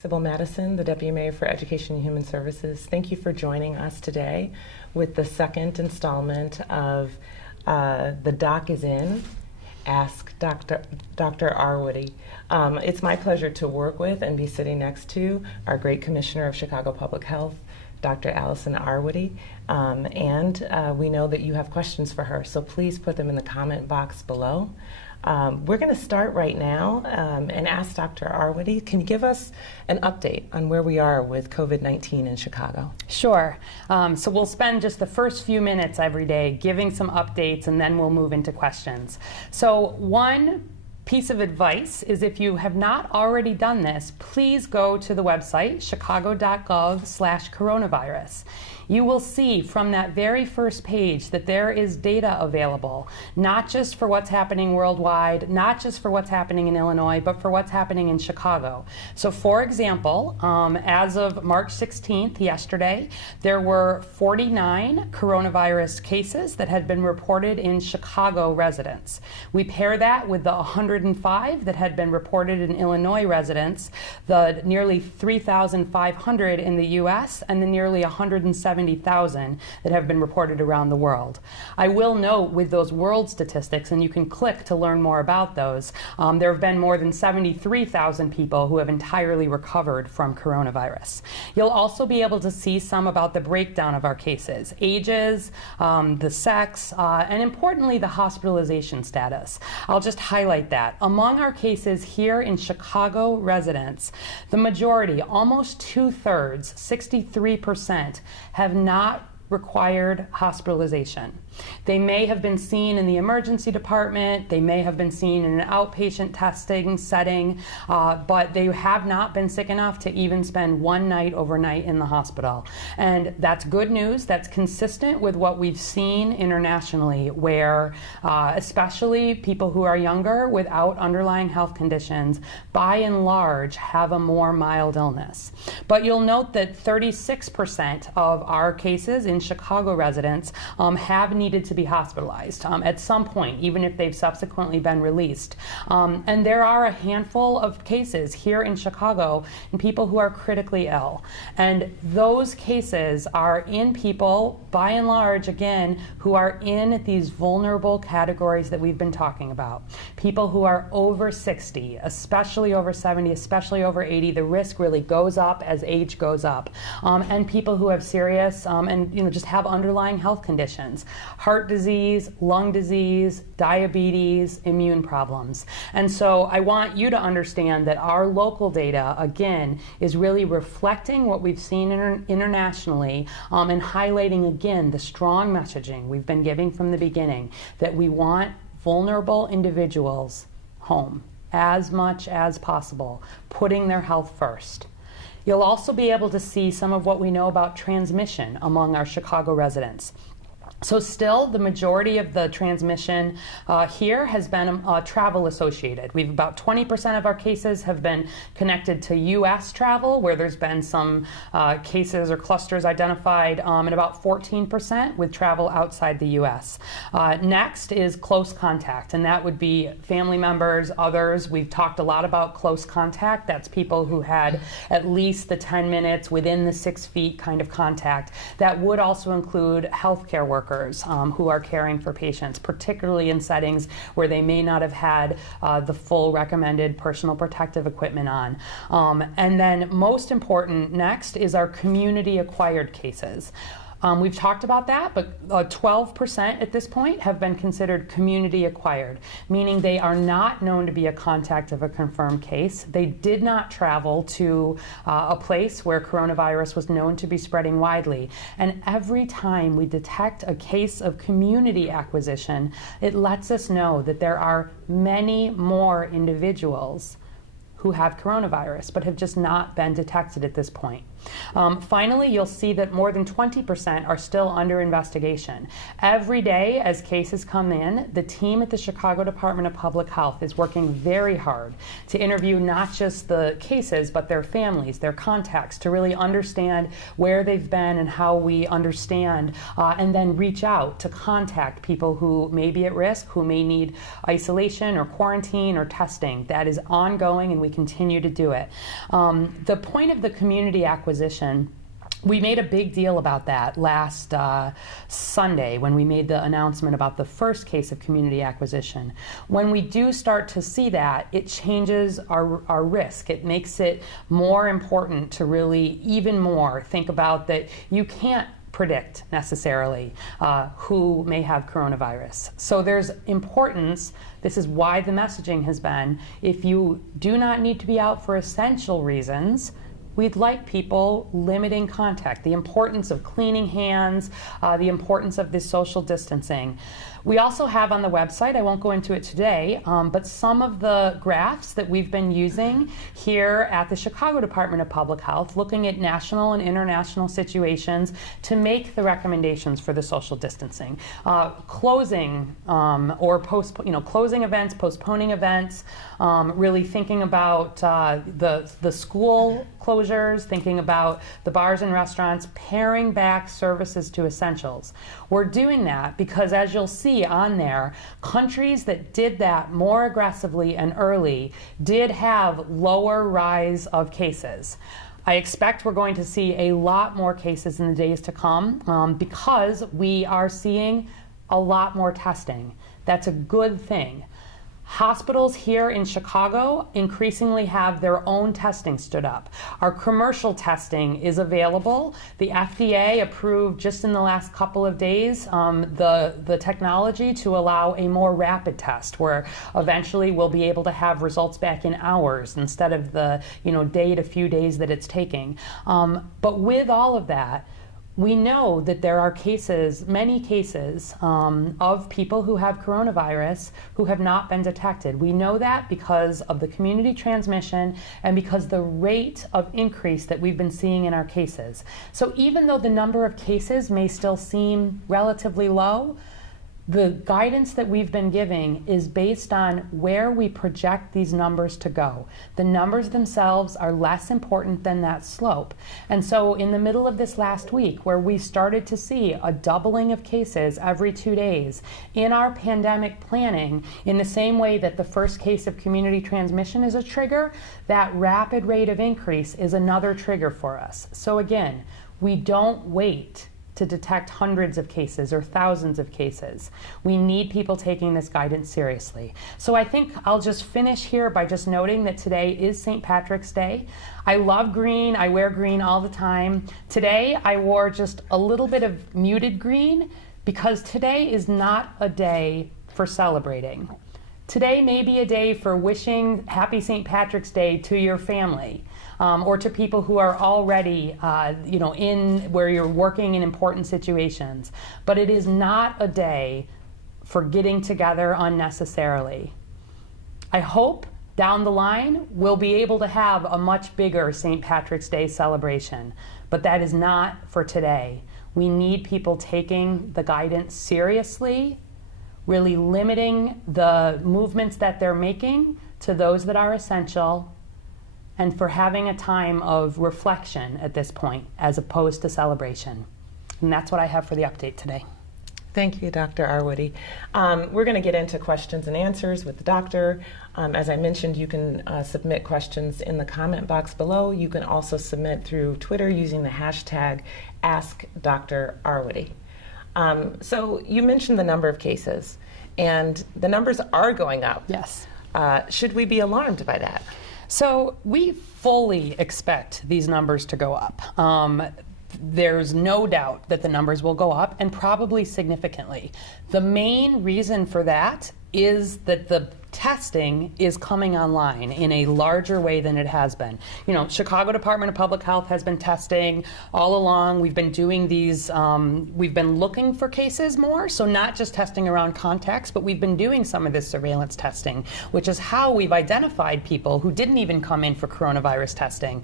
Sybil Madison, the Deputy Mayor for Education and Human Services. Thank you for joining us today with the second installment of The Doc is In, Ask Dr. Arwady. It's my pleasure to work with and be sitting next to our great Commissioner of Chicago Public Health, Dr. Allison Arwady, and we know that you have questions for her, so please put them in the comment box below. We're going to start right now and ask Dr. Arwady, can you give us an update on where we are with COVID-19 in Chicago? Sure. So we'll spend just the first few minutes every day giving some updates, and then we'll move into questions. So one piece of advice is, if you have not already done this, please go to the website chicago.gov/coronavirus. You will see from that very first page that there is data available, not just for what's happening worldwide, not just for what's happening in Illinois, but for what's happening in Chicago. So for example, as of March 16th, yesterday, there were 49 coronavirus cases that had been reported in Chicago residents. We pair that with the 105 that had been reported in Illinois residents, the nearly 3,500 in the US, and the nearly 170,000 that have been reported around the world. I will note with those world statistics, and you can click to learn more about those, there have been more than 73,000 people who have entirely recovered from coronavirus. You'll also be able to see some about the breakdown of our cases, ages, the sex, and importantly, the hospitalization status. I'll just highlight that. Among our cases here in Chicago residents, the majority, almost 2/3, 63%, have not required hospitalization. They may have been seen in the emergency department, they may have been seen in an outpatient testing setting, but they have not been sick enough to even spend one night overnight in the hospital. And that's good news. That's consistent with what we've seen internationally, where especially people who are younger without underlying health conditions, by and large, have a more mild illness. But you'll note that 36% of our cases in Chicago residents have needed to be hospitalized at some point, even if they've subsequently been released. And there are a handful of cases here in Chicago in people who are critically ill. And those cases are in people, by and large, again, who are in these vulnerable categories that we've been talking about. People who are over 60, especially over 70, especially over 80. The risk really goes up as age goes up. And people who have serious and just have underlying health conditions. Heart disease, lung disease, diabetes, immune problems. And so I want you to understand that our local data, again, is really reflecting what we've seen internationally and highlighting, again, the strong messaging we've been giving from the beginning, that we want vulnerable individuals home as much as possible, putting their health first. You'll also be able to see some of what we know about transmission among our Chicago residents. So still, the majority of the transmission here has been travel associated. We've about 20% of our cases have been connected to U.S. travel, where there's been some cases or clusters identified, and about 14% with travel outside the U.S. Next is close contact, and that would be family members, others. We've talked a lot about close contact. That's people who had at least the 10 minutes within the 6 feet kind of contact. That would also include healthcare workers who are caring for patients, particularly in settings where they may not have had the full recommended personal protective equipment on. And then most important next is our community-acquired cases. We've talked about that, but 12% at this point have been considered community acquired, meaning they are not known to be a contact of a confirmed case. They did not travel to a place where coronavirus was known to be spreading widely. And every time we detect a case of community acquisition, it lets us know that there are many more individuals who have coronavirus, but have just not been detected at this point. Finally, you'll see that more than 20% are still under investigation. Every day as cases come in, the team at the Chicago Department of Public Health is working very hard to interview not just the cases, but their families, their contacts, to really understand where they've been and how we understand, and then reach out to contact people who may be at risk, who may need isolation or quarantine or testing. That is ongoing, and we we continue to do it. The point of the community acquisition, we made a big deal about that last Sunday when we made the announcement about the first case of community acquisition. When we do start to see that, it changes our risk. It makes it more important to really even more think about that you can't predict necessarily who may have coronavirus. So there's importance. This is why the messaging has been, if you do not need to be out for essential reasons, we'd like people limiting contact, the importance of cleaning hands, the importance of this social distancing. We also have on the website, I won't go into it today, but some of the graphs that we've been using here at the Chicago Department of Public Health, looking at national and international situations to make the recommendations for the social distancing. Closing or closing events, postponing events, really thinking about the school closures, thinking about the bars and restaurants, paring back services to essentials. We're doing that because, as you'll see on there, countries that did that more aggressively and early did have lower rise of cases. I expect we're going to see a lot more cases in the days to come because we are seeing a lot more testing. That's a good thing. Hospitals here in Chicago increasingly have their own testing stood up. Our commercial testing is available. The FDA approved just in the last couple of days the technology to allow a more rapid test where eventually we'll be able to have results back in hours instead of the day to few days that it's taking. But with all of that, we know that there are cases, many cases, of people who have coronavirus who have not been detected. We know that because of the community transmission and because the rate of increase that we've been seeing in our cases. So even though the number of cases may still seem relatively low, the guidance that we've been giving is based on where we project these numbers to go. The numbers themselves are less important than that slope. And so in the middle of this last week, where we started to see a doubling of cases every 2 days, in our pandemic planning, in the same way that the first case of community transmission is a trigger, that rapid rate of increase is another trigger for us. So again, we don't wait to detect hundreds of cases or thousands of cases. We need people taking this guidance seriously. So I think I'll just finish here by just noting that today is St. Patrick's Day. I love green. I wear green all the time. Today I wore just a little bit of muted green because today is not a day for celebrating. Today may be a day for wishing Happy St. Patrick's Day to your family. Or to people who are already, in where you're working in important situations. But it is not a day for getting together unnecessarily. I hope down the line we'll be able to have a much bigger St. Patrick's Day celebration, but that is not for today. We need people taking the guidance seriously, really limiting the movements that they're making to those that are essential, and for having a time of reflection at this point as opposed to celebration. And that's what I have for the update today. Thank you, Dr. Arwady. We're going to get into questions and answers with the doctor. As I mentioned, you can submit questions in the comment box below. You can also submit through Twitter using the hashtag AskDrArwady. So you mentioned the number of cases, and the numbers are going up. Yes. Should we be alarmed by that? So we fully expect these numbers to go up. There's no doubt that the numbers will go up, and probably significantly. The main reason for that is that the testing is coming online in a larger way than it has been. Chicago Department of Public Health has been testing all along. We've been doing these, we've been looking for cases more, so not just testing around contacts, but we've been doing some of this surveillance testing, which is how we've identified people who didn't even come in for coronavirus testing.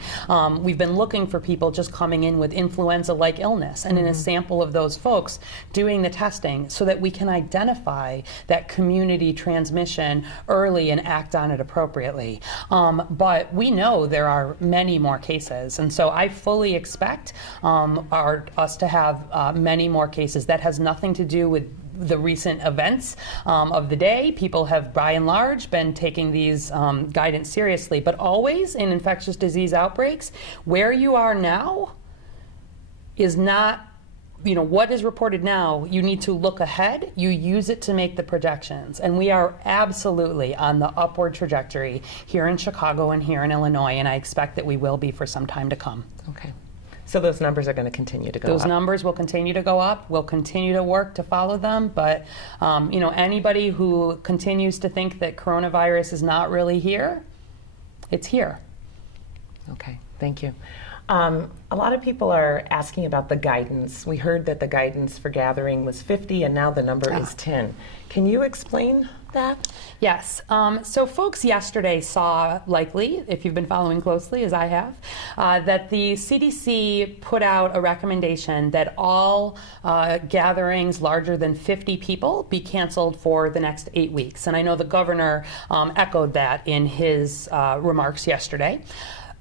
We've been looking for people just coming in with influenza-like illness, and in a sample of those folks doing the testing so that we can identify that community transmission early and act on it appropriately. But we know there are many more cases, and so I fully expect us to have many more cases. That has nothing to do with the recent events of the day, people have by and large been taking these guidance seriously. But always in infectious disease outbreaks, where you are now is not, what is reported now. You need to look ahead. You use it to make the projections. And we are absolutely on the upward trajectory here in Chicago and here in Illinois, and I expect that we will be for some time to come. Okay. So those numbers are going to continue to go up? Those numbers will continue to go up. We'll continue to work to follow them. But, anybody who continues to think that coronavirus is not really here, it's here. Okay. Thank you. A lot of people are asking about the guidance. We heard that the guidance for gathering was 50 and now the number is 10. Can you explain that? Yes. So folks yesterday saw, likely, if you've been following closely, as I have, that the CDC put out a recommendation that all gatherings larger than 50 people be canceled for the next 8 weeks. And I know the governor echoed that in his remarks yesterday.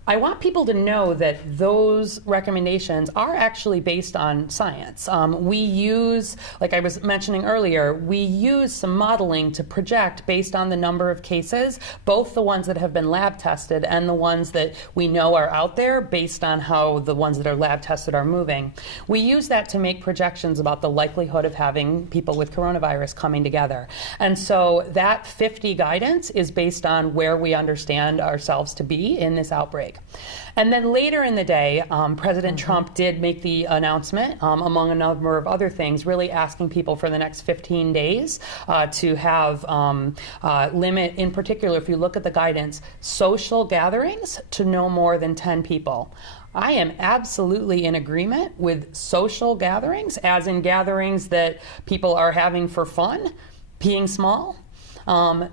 I want people to know that those recommendations are actually based on science. We use, like I was mentioning earlier, we use some modeling to project based on the number of cases, both the ones that have been lab tested and the ones that we know are out there based on how the ones that are lab tested are moving. We use that to make projections about the likelihood of having people with coronavirus coming together. And so that 50 guidance is based on where we understand ourselves to be in this outbreak. And then later in the day, President Trump did make the announcement, among a number of other things, really asking people for the next 15 days to have limit, in particular, if you look at the guidance, social gatherings to no more than 10 people. I am absolutely in agreement with social gatherings, as in gatherings that people are having for fun, being small.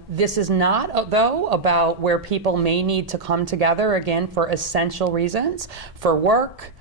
This is not, though, about where people may need to come together, again, for essential reasons, for work,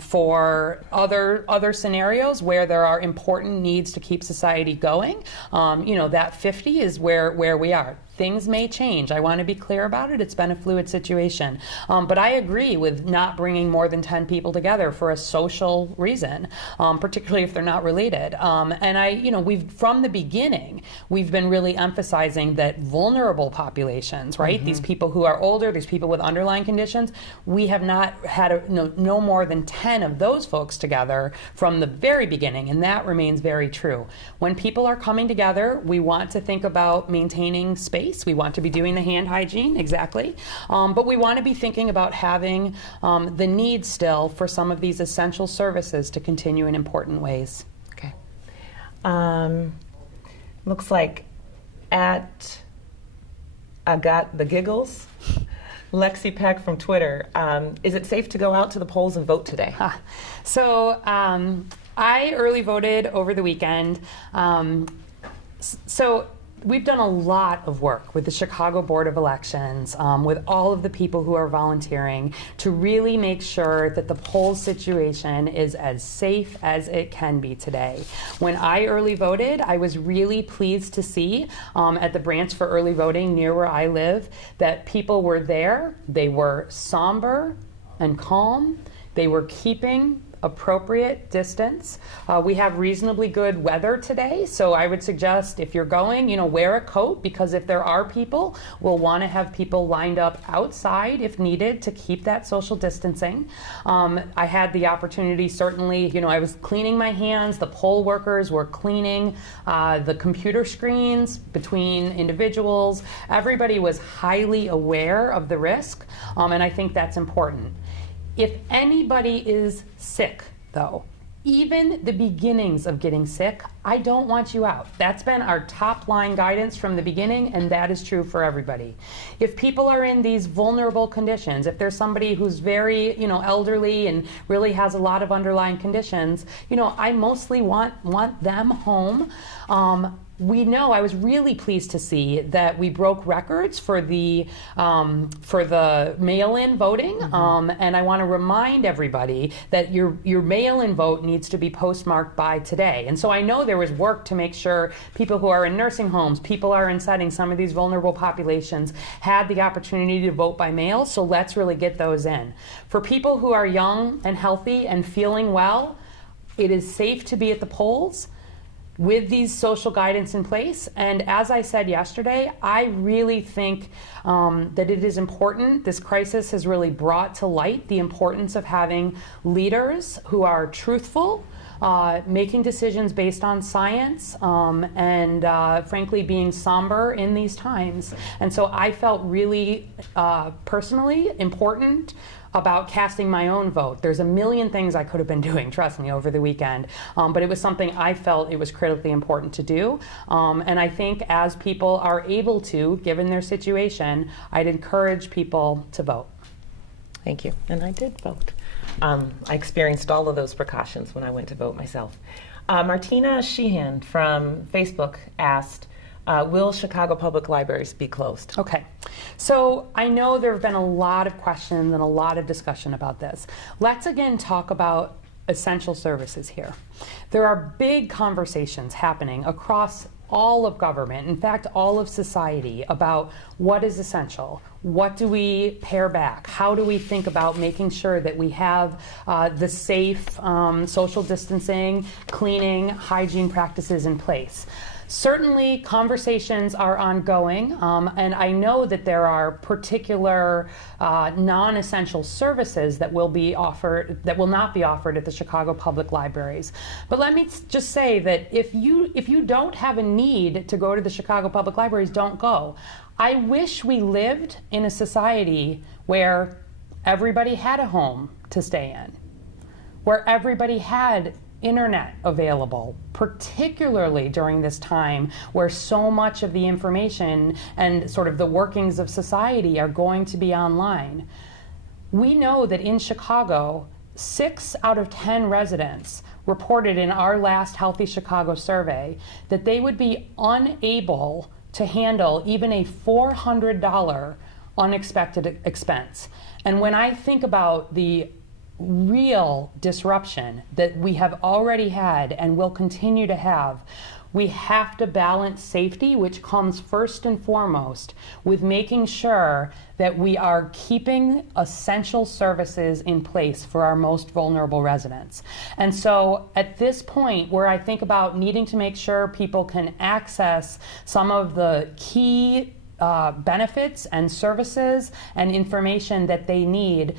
for other scenarios where there are important needs to keep society going. That 50 is where we are. Things may change. I want to be clear about it. It's been a fluid situation. But I agree with not bringing more than 10 people together for a social reason, particularly if they're not related. And from the beginning, we've been really emphasizing that vulnerable populations, right? These people who are older, these people with underlying conditions, we have not had no more than 10 of those folks together from the very beginning, and that remains very true. When people are coming together, we want to think about maintaining space. We want to be doing the hand hygiene, exactly. But we want to be thinking about having the need still for some of these essential services to continue in important ways. Okay. Looks like I got the giggles. Lexi Peck from Twitter. Is it safe to go out to the polls and vote today? So I early voted over the weekend. So we've done a lot of work with the Chicago Board of Elections, with all of the people who are volunteering to really make sure that the poll situation is as safe as it can be today. When I early voted, I was really pleased to see at the branch for early voting near where I live that people were there. They were somber and calm. They were keeping appropriate distance. We have reasonably good weather today, so I would suggest if you're going, wear a coat, because if there are people, we'll want to have people lined up outside if needed to keep that social distancing. I had the opportunity, certainly, I was cleaning my hands, the poll workers were cleaning the computer screens between individuals. Everybody was highly aware of the risk, and I think that's important. If anybody is sick, though, even the beginnings of getting sick, I don't want you out. That's been our top line guidance from the beginning, and that is true for everybody. If people are in these vulnerable conditions, if there's somebody who's very, elderly and really has a lot of underlying conditions, I mostly want them home. We know, I was really pleased to see that we broke records for the mail-in voting, and I want to remind everybody that your mail-in vote needs to be postmarked by today. And so I know there was work to make sure people who are in nursing homes, people are in settings, some of these vulnerable populations had the opportunity to vote by mail, so let's really get those in. For people who are young and healthy and feeling well, it is safe to be at the polls. with these social guidance in place. And as I said yesterday, I really think that it is important. This crisis has really brought to light the importance of having leaders who are truthful, making decisions based on science, and frankly being somber in these times. And so I felt really personally important about casting my own vote. There's a million things I could have been doing, trust me, over the weekend, but it was something I felt it was critically important to do. And I think as people are able to, given their situation, I'd encourage people to vote. Thank you. And I did vote. I experienced all of those precautions when I went to vote myself. Martina Sheehan from Facebook asked, will Chicago Public Libraries be closed? Okay, so I know there have been a lot of questions and a lot of discussion about this. Let's again talk about essential services here. There are big conversations happening across all of government, in fact, all of society, about what is essential. What do we pare back? How do we think about making sure that we have the safe social distancing, cleaning, hygiene practices in place? Certainly, conversations are ongoing, and I know that there are particular non-essential services that will be offered, that will not be offered at the Chicago Public Libraries. But let me just say that if you don't have a need to go to the Chicago Public Libraries, don't go. I wish we lived in a society where everybody had a home to stay in, where everybody had internet available, particularly during this time where so much of the information and sort of the workings of society are going to be online. We know that in Chicago, 6 out of 10 residents reported in our last Healthy Chicago survey that they would be unable to handle even a $400 unexpected expense. And when I think about the real disruption that we have already had and will continue to have, we have to balance safety, which comes first and foremost, with making sure that we are keeping essential services in place for our most vulnerable residents. And so at this point, where I think about needing to make sure people can access some of the key benefits and services and information that they need,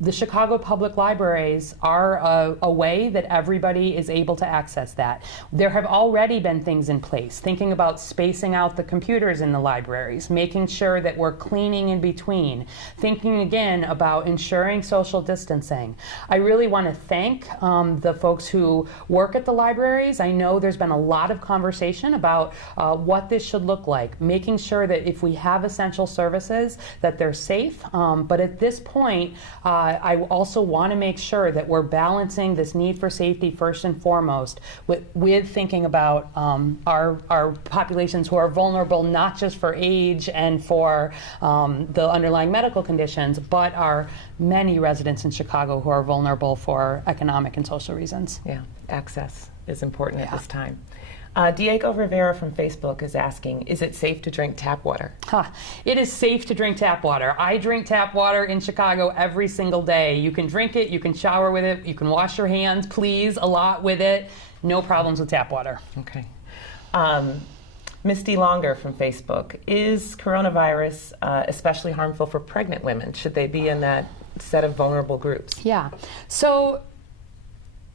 the Chicago Public Libraries are a way that everybody is able to access that. There have already been things in place, thinking about spacing out the computers in the libraries, making sure that we're cleaning in between, thinking again about ensuring social distancing. I really want to thank the folks who work at the libraries. I know there's been a lot of conversation about what this should look like, making sure that if we have essential services, that they're safe. But at this point, I also want to make sure that we're balancing this need for safety first and foremost with thinking about our populations who are vulnerable not just for age and for the underlying medical conditions, but our many residents in Chicago who are vulnerable for economic and social reasons. Yeah, access is important at this time. Diego Rivera from Facebook is asking, is it safe to drink tap water? It is safe to drink tap water. I drink tap water in Chicago every single day. You can drink it, you can shower with it, you can wash your hands, please, a lot with it. No problems with tap water. Okay. Misty Longer from Facebook, is coronavirus especially harmful for pregnant women? Should they be in that set of vulnerable groups? Yeah. So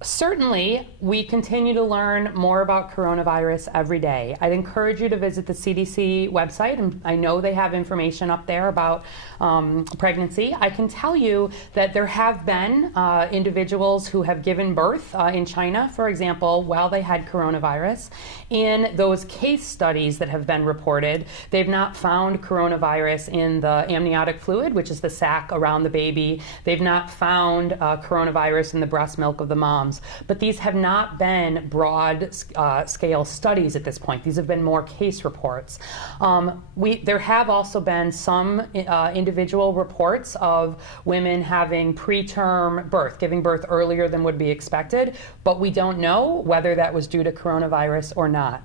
certainly, we continue to learn more about coronavirus every day. I'd encourage you to visit the CDC website, and I know they have information up there about pregnancy. I can tell you that there have been individuals who have given birth in China, for example, while they had coronavirus. In those case studies that have been reported, they've not found coronavirus in the amniotic fluid, which is the sac around the baby. They've not found coronavirus in the breast milk of the mom. But these have not been broad scale studies at this point. These have been more case reports. There have also been some individual reports of women having preterm birth, giving birth earlier than would be expected, but we don't know whether that was due to coronavirus or not.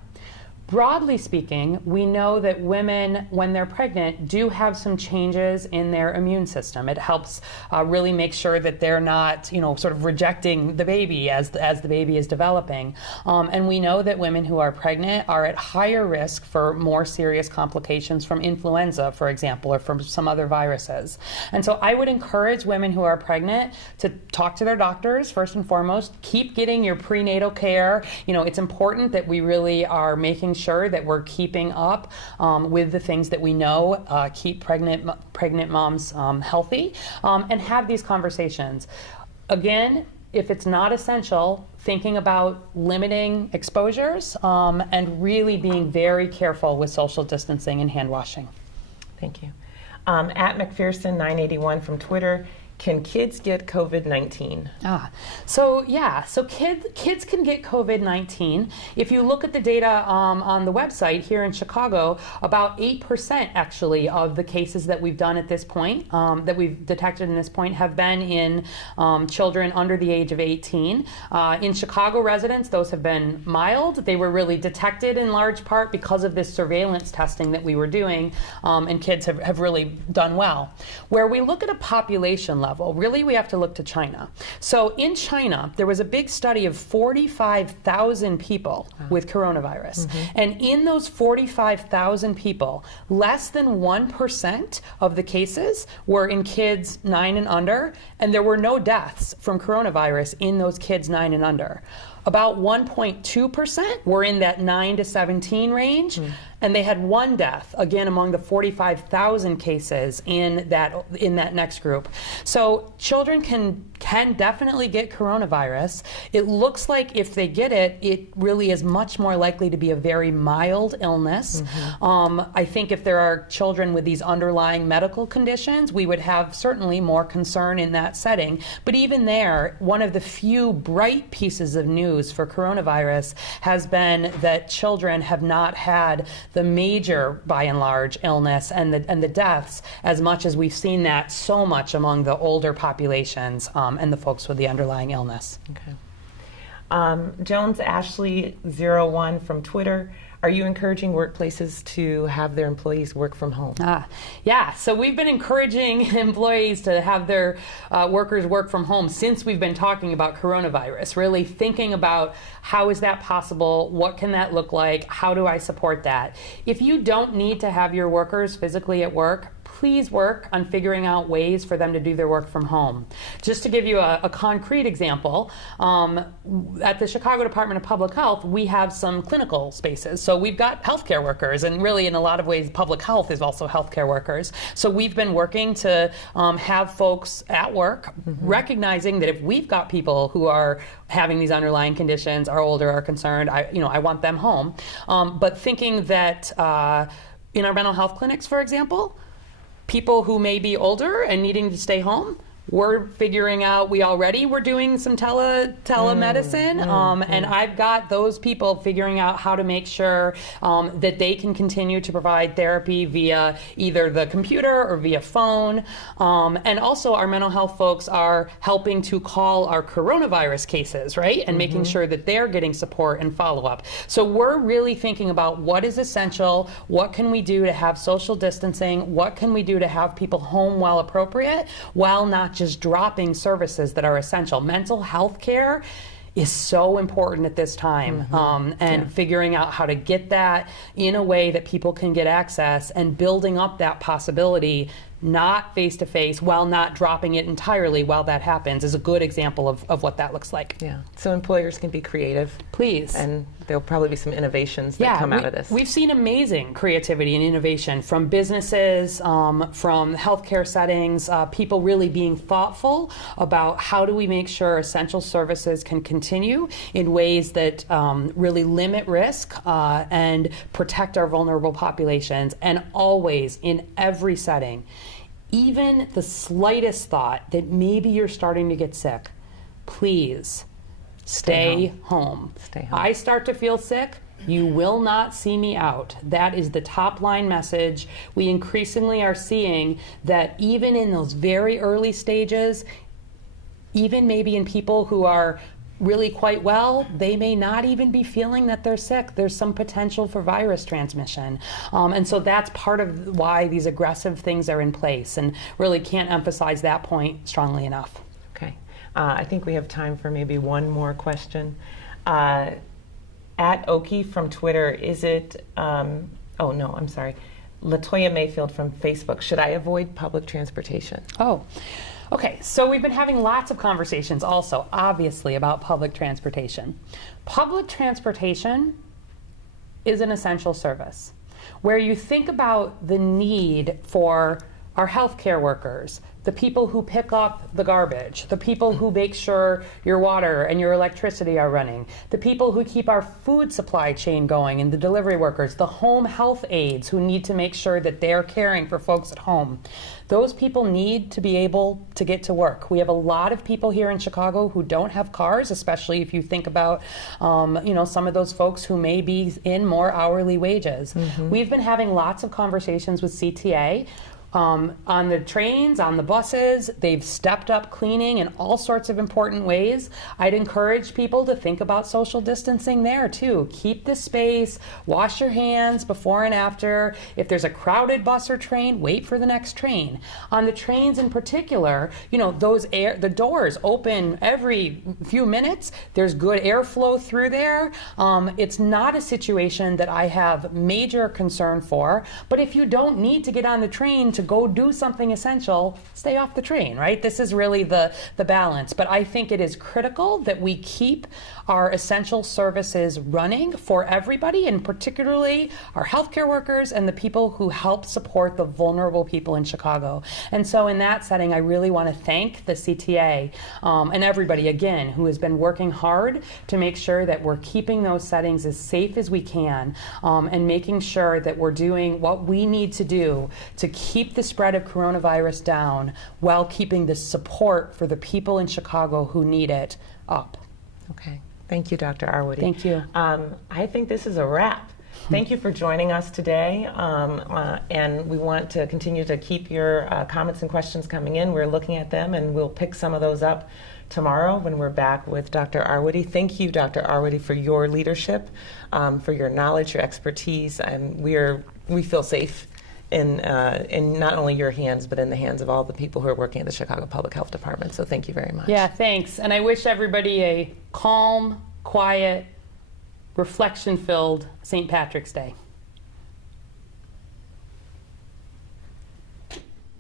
Broadly speaking, we know that women, when they're pregnant, do have some changes in their immune system. It helps really make sure that they're not, sort of rejecting the baby as the baby is developing. And we know that women who are pregnant are at higher risk for more serious complications from influenza, for example, or from some other viruses. And so I would encourage women who are pregnant to talk to their doctors first and foremost. Keep getting your prenatal care. It's important that we really are making sure that we're keeping up with the things that we know keep pregnant moms healthy, and have these conversations. Again, if it's not essential, thinking about limiting exposures and really being very careful with social distancing and hand washing. Thank you. At McPherson 981 from Twitter, can kids get COVID-19? So kids can get COVID-19. If you look at the data on the website here in Chicago, about 8% actually of the cases that we've done at this point, that we've detected in this point, have been in children under the age of 18. In Chicago residents, those have been mild. They were really detected in large part because of this surveillance testing that we were doing, and kids have really done well. Where we look at a population level, really we have to look to China. So in China, there was a big study of 45,000 people with coronavirus. And in those 45,000 people, less than 1% of the cases were in kids 9 and under, and there were no deaths from coronavirus in those kids 9 and under. About 1.2% were in that 9 to 17 range, and they had 1 death, again, among the 45,000 cases in that next group. So children can definitely get coronavirus. It looks like if they get it, it really is much more likely to be a very mild illness. I think if there are children with these underlying medical conditions, we would have certainly more concern in that setting. But even there, one of the few bright pieces of news for coronavirus has been that children have not had the major, by and large, illness and the deaths as much as we've seen that so much among the older populations and the folks with the underlying illness. Okay. Jones Ashley 01 from Twitter. Are you encouraging workplaces to have their employees work from home? Yeah, so we've been encouraging employees to have their workers work from home since we've been talking about coronavirus, really thinking about how is that possible, what can that look like, how do I support that? If you don't need to have your workers physically at work, please work on figuring out ways for them to do their work from home. Just to give you a concrete example, at the Chicago Department of Public Health, we have some clinical spaces. So we've got healthcare workers, and really in a lot of ways, public health is also healthcare workers. So we've been working to have folks at work, recognizing that if we've got people who are having these underlying conditions, are older, are concerned, I want them home. But thinking that in our mental health clinics, for example, people who may be older and needing to stay home, we're figuring out, we're doing some telemedicine, and I've got those people figuring out how to make sure that they can continue to provide therapy via either the computer or via phone. And also our mental health folks are helping to call our coronavirus cases, right? And making sure that they're getting support and follow-up. So we're really thinking about what is essential, what can we do to have social distancing, what can we do to have people home while appropriate, while not just dropping services that are essential. Mental health care is so important at this time, and figuring out how to get that in a way that people can get access and building up that possibility, not face-to-face, while not dropping it entirely while that happens, is a good example of what that looks like. Yeah, so employers can be creative. Please. And there'll probably be some innovations that come out of this. We've seen amazing creativity and innovation from businesses, from healthcare settings, people really being thoughtful about how do we make sure essential services can continue in ways that really limit risk and protect our vulnerable populations, and always in every setting. Even the slightest thought that maybe you're starting to get sick, please stay home. Stay home. I start to feel sick, you will not see me out. That is the top line message. We increasingly are seeing that even in those very early stages, even maybe in people who are really quite well, they may not even be feeling that they're sick. There's some potential for virus transmission. And so that's part of why these aggressive things are in place, and really can't emphasize that point strongly enough. Okay. I think we have time for maybe one more question. At Oki from Twitter, is it, oh no, I'm sorry. Latoya Mayfield from Facebook, should I avoid public transportation? Oh, okay. So we've been having lots of conversations also, obviously, about public transportation. Public transportation is an essential service. Where you think about the need for our healthcare workers, the people who pick up the garbage, the people who make sure your water and your electricity are running, the people who keep our food supply chain going and the delivery workers, the home health aides who need to make sure that they're caring for folks at home. Those people need to be able to get to work. We have a lot of people here in Chicago who don't have cars, especially if you think about some of those folks who may be in more hourly wages. Mm-hmm. We've been having lots of conversations with CTA. On the trains, on the buses, they've stepped up cleaning in all sorts of important ways. I'd encourage people to think about social distancing there too. Keep the space, wash your hands before and after. If there's a crowded bus or train, wait for the next train. On the trains in particular, the doors open every few minutes. There's good airflow through there. It's not a situation that I have major concern for, but if you don't need to get on the train to go do something essential, stay off the train, right? This is really the balance. But I think it is critical that we keep our essential services running for everybody, and particularly our healthcare workers and the people who help support the vulnerable people in Chicago. And so in that setting, I really want to thank the CTA and everybody, again, who has been working hard to make sure that we're keeping those settings as safe as we can, and making sure that we're doing what we need to do to keep the spread of coronavirus down while keeping the support for the people in Chicago who need it up. Okay. Thank you, Dr. Arwady. Thank you. I think this is a wrap. Thank you for joining us today, and we want to continue to keep your comments and questions coming in. We're looking at them, and we'll pick some of those up tomorrow when we're back with Dr. Arwady. Thank you, Dr. Arwady, for your leadership, for your knowledge, your expertise, and we feel safe in not only your hands, but in the hands of all the people who are working at the Chicago Public Health Department. So thank you very much. Yeah, thanks. And I wish everybody a calm, quiet, reflection-filled St. Patrick's Day.